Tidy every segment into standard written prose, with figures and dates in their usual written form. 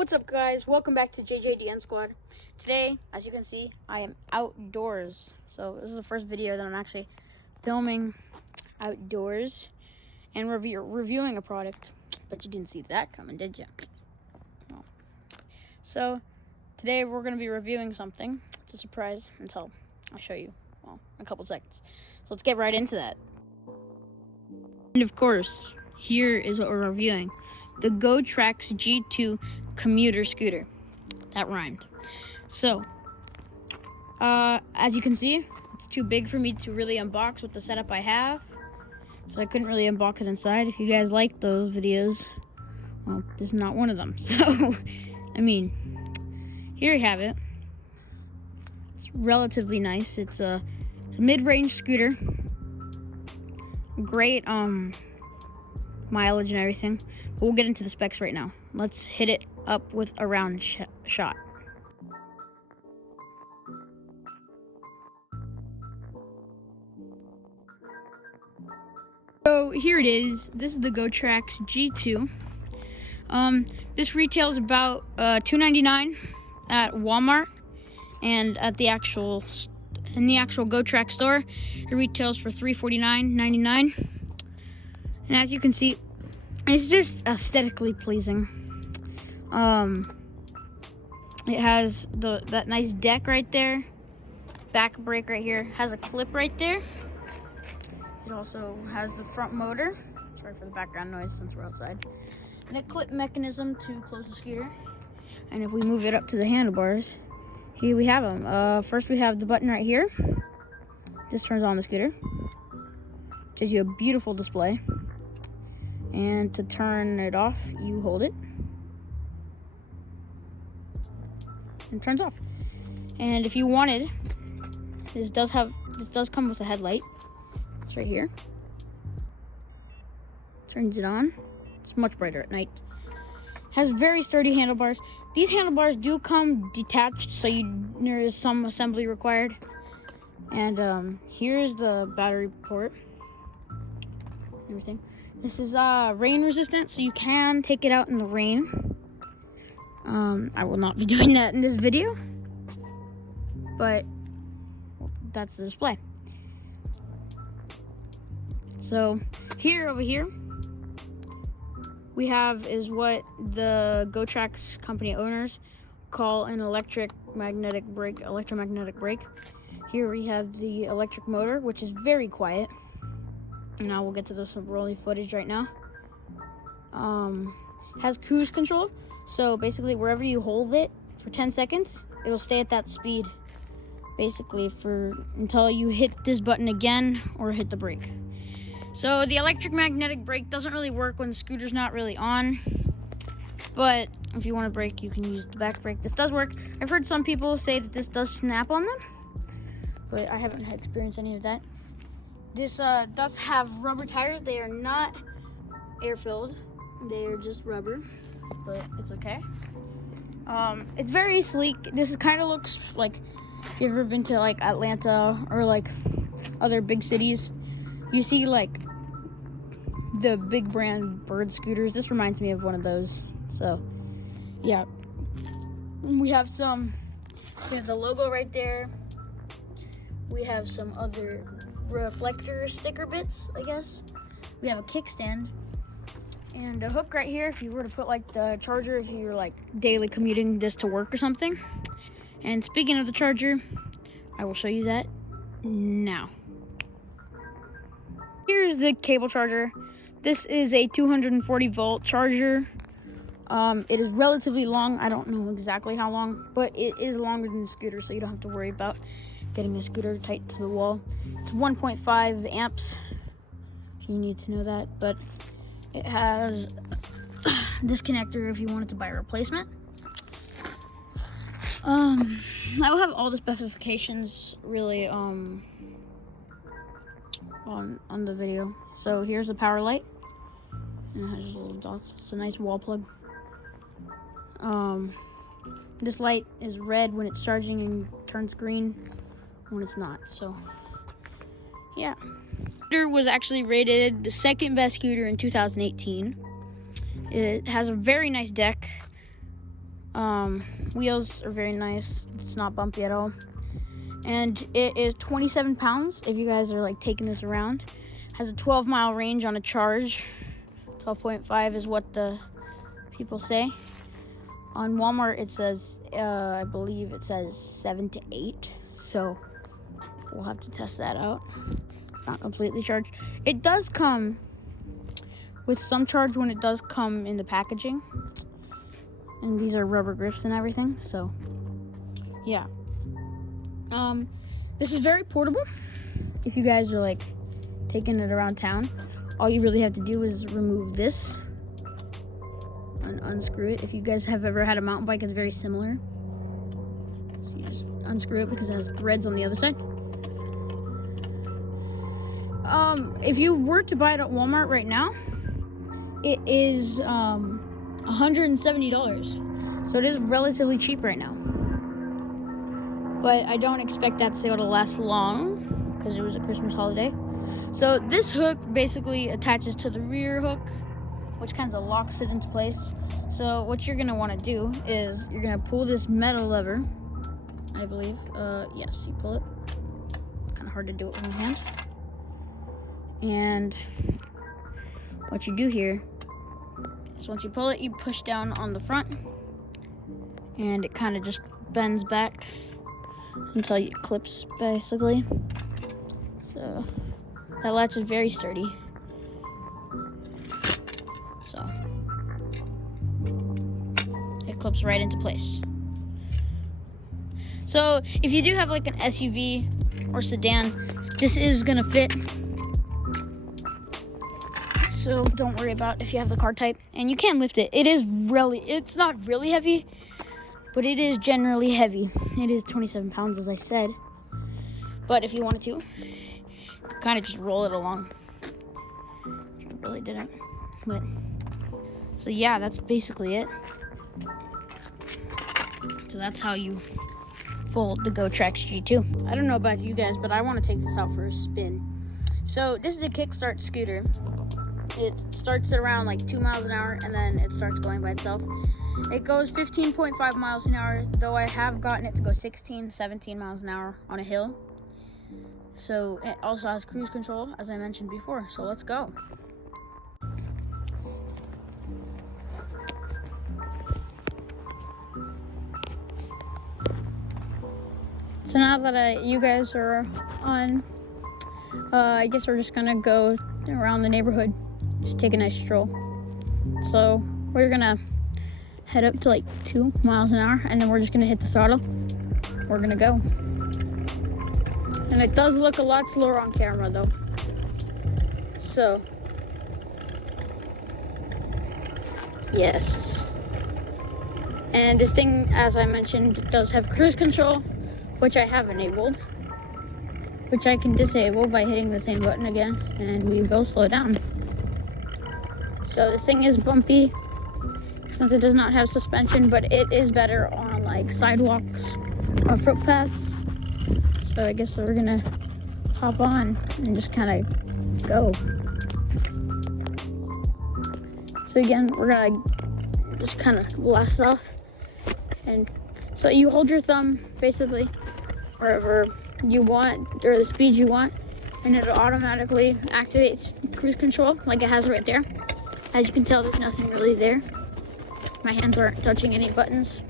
What's up, guys? Welcome back to JJDN Squad. Today, as you can see, I am outdoors. So this is the first video that I'm actually filming outdoors and reviewing a product. But you didn't see that coming, did you? No. So today we're going to be reviewing something. It's a surprise until I show you, well, in a couple seconds. So let's get right into that. And of course, here is what we're reviewing. The Trax G2 commuter scooter. That rhymed. So, as you can see, it's too big for me to really unbox with the setup I have. So I couldn't really unbox it inside. If you guys like those videos, well, this is not one of them. So, I mean, here you have it. It's relatively nice. It's a mid-range scooter. Great, mileage and everything. But we'll get into the specs right now. Let's hit it up with a round shot. So here it is. This is the Trax G2. This retails about $2.99 at Walmart, and at the actual Trax store, it retails for $349.99. And as you can see, it's just aesthetically pleasing. It has that nice deck right there. Back brake right here. Has a clip right there. It also has the front motor. Sorry for the background noise since we're outside. And a clip mechanism to close the scooter. And if we move it up to the handlebars, here we have them. First we have the button right here. This turns on the scooter. Gives you a beautiful display. And to turn it off, you hold it. And it turns off. And if you wanted, this does come with a headlight. It's right here. Turns it on. It's much brighter at night. Has very sturdy handlebars. These handlebars do come detached, so there is some assembly required. And here's the battery port. Everything. This is rain resistant, so you can take it out in the rain. I will not be doing that in this video, but that's the display. So over here, we have is what the Trax company owners call an electromagnetic brake. Here we have the electric motor, which is very quiet. Now we'll get to some rolling footage right now. Has cruise control, so basically wherever you hold it for 10 seconds, it'll stay at that speed, basically until you hit this button again or hit the brake. So the electric magnetic brake doesn't really work when the scooter's not really on, but if you want to brake, you can use the back brake. This does work. I've heard some people say that this does snap on them, but I haven't had experienced any of that. This does have rubber tires. They are not air-filled. They are just rubber, but it's okay. It's very sleek. This kind of looks like, if you've ever been to like Atlanta or like other big cities, you see like the big brand bird scooters. This reminds me of one of those. So yeah, we have the logo right there. We have some other reflector sticker bits, I guess. We have a kickstand and a hook right here if you were to put like the charger if you're like daily commuting just to work or something. And speaking of the charger, I will show you that now. Here's the cable charger. This is a 240 volt charger. It is relatively long. I don't know exactly how long, but it is longer than the scooter, so you don't have to worry about getting the scooter tight to the wall. It's 1.5 amps, if you need to know that, but it has this connector if you wanted to buy a replacement. I will have all the specifications really on the video. So here's the power light, and it has just little dots. It's a nice wall plug. This light is red when it's charging and turns green when it's not. So yeah, scooter was actually rated the second best scooter in 2018. It has a very nice deck. Wheels are very nice. It's not bumpy at all. And it is 27 pounds if you guys are like taking this around. Has a 12-mile range on a charge. 12.5 is what the people say. On Walmart it says, I believe it says 7 to 8. So we'll have to test that out. It's not completely charged. It does come with some charge when it does come in the packaging. And these are rubber grips and everything, so yeah. This is very portable. If you guys are like taking it around town, all you really have to do is remove this and unscrew it. If you guys have ever had a mountain bike, it's very similar. So you just unscrew it because it has threads on the other side. If you were to buy it at Walmart right now, it is $170. So it is relatively cheap right now. But I don't expect that sale to last long because it was a Christmas holiday. So this hook basically attaches to the rear hook, which kind of locks it into place. So what you're gonna want to do is you're gonna pull this metal lever, I believe. Yes, you pull it. Kind of hard to do it with one hand. And what you do here is once you pull it, you push down on the front, and it kind of just bends back until it clips, basically. So that latch is very sturdy. So it clips right into place. So if you do have like an SUV or sedan, this is gonna fit. So don't worry about if you have the car type, and you can lift it. It's not really heavy, but it is generally heavy. It is 27 pounds, as I said. But if you wanted to, you could kind of just roll it along. You really didn't. But so yeah, that's basically it. So that's how you fold the Trax G2. I don't know about you guys, but I want to take this out for a spin. So this is a kickstart scooter. It starts at around like 2 miles an hour, and then it starts going by itself. It goes 15.5 miles an hour, though I have gotten it to go 16, 17 miles an hour on a hill. So it also has cruise control, as I mentioned before. So let's go. So now that you guys are on, I guess we're just gonna go around the neighborhood. Just take a nice stroll. So we're gonna head up to like 2 miles an hour, and then we're just gonna hit the throttle. We're gonna go. And it does look a lot slower on camera though. So, yes. And this thing, as I mentioned, does have cruise control, which I have enabled, which I can disable by hitting the same button again, and we will slow down. So this thing is bumpy since it does not have suspension, but it is better on like sidewalks or footpaths. So I guess we're gonna hop on and just kind of go. So again, we're gonna just kind of blast off. And so you hold your thumb basically wherever you want, or the speed you want, and it automatically activates cruise control like it has right there. As you can tell, there's nothing really there. My hands aren't touching any buttons.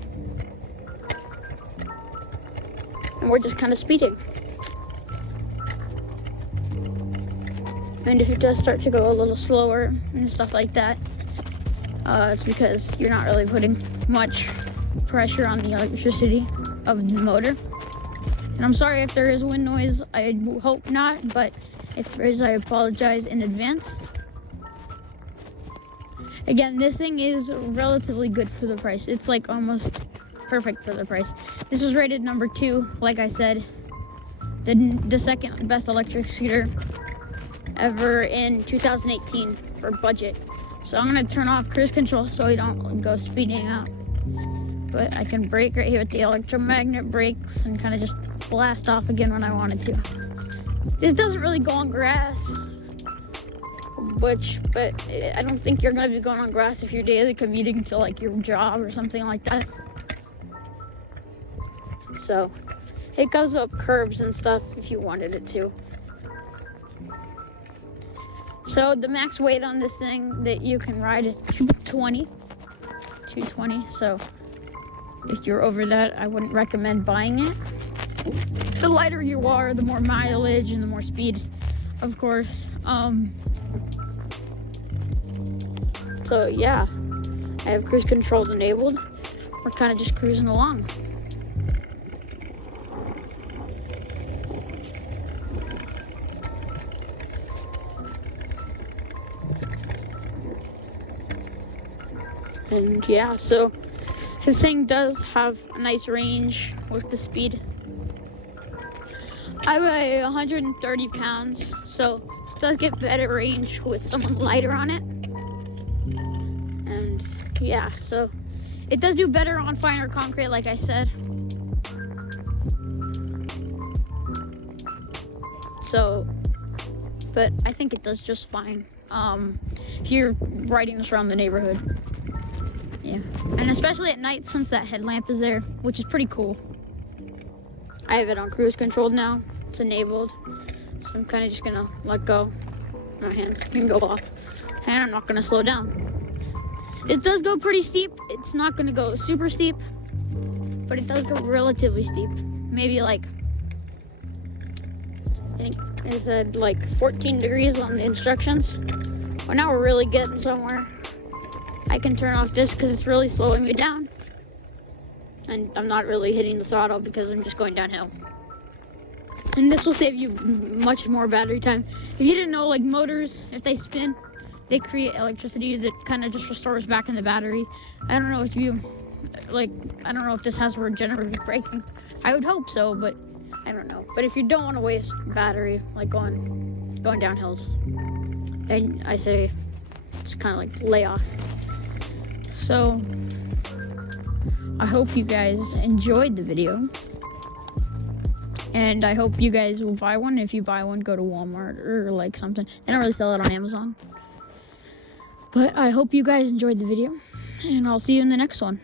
And we're just kind of speeding. And if it does start to go a little slower and stuff like that, it's because you're not really putting much pressure on the electricity of the motor. And I'm sorry if there is wind noise. I hope not, but if there is, I apologize in advance. Again, this thing is relatively good for the price. It's like almost perfect for the price. This was rated number 2, like I said, the second best electric scooter ever in 2018 for budget. So I'm gonna turn off cruise control so we don't go speeding out. But I can brake right here with the electromagnet brakes and kind of just blast off again when I wanted to. This doesn't really go on grass but I don't think you're gonna be going on grass if you're daily commuting to like your job or something like that. So it goes up curbs and stuff if you wanted it to. So the max weight on this thing that you can ride is 220. So if you're over that, I wouldn't recommend buying it. The lighter you are, the more mileage and the more speed, of course. So yeah, I have cruise control enabled. We're kind of just cruising along. And yeah, so the thing does have a nice range with the speed. I weigh 130 pounds, so it does get better range with someone lighter on it. And yeah, so it does do better on finer concrete, like I said. So, but I think it does just fine if you're riding this around the neighborhood. Yeah, and especially at night since that headlamp is there, which is pretty cool. I have it on cruise control now. It's enabled. So I'm kind of just gonna let go. My hands can go off. And I'm not gonna slow down. It does go pretty steep. It's not gonna go super steep, but it does go relatively steep. Maybe like, I think it said like 14 degrees on the instructions. Well, now we're really getting somewhere. I can turn off this because it's really slowing me down. And I'm not really hitting the throttle because I'm just going downhill. And this will save you much more battery time. If you didn't know, like motors, if they spin, they create electricity that kind of just restores back in the battery. I don't know if you, like, I don't know if this has regenerative braking. I would hope so, but I don't know. But if you don't want to waste battery, like going down hills, then I say it's kind of like lay off. So I hope you guys enjoyed the video, and I hope you guys will buy one. If you buy one, go to Walmart or like something. They don't really sell it on Amazon. But I hope you guys enjoyed the video, and I'll see you in the next one.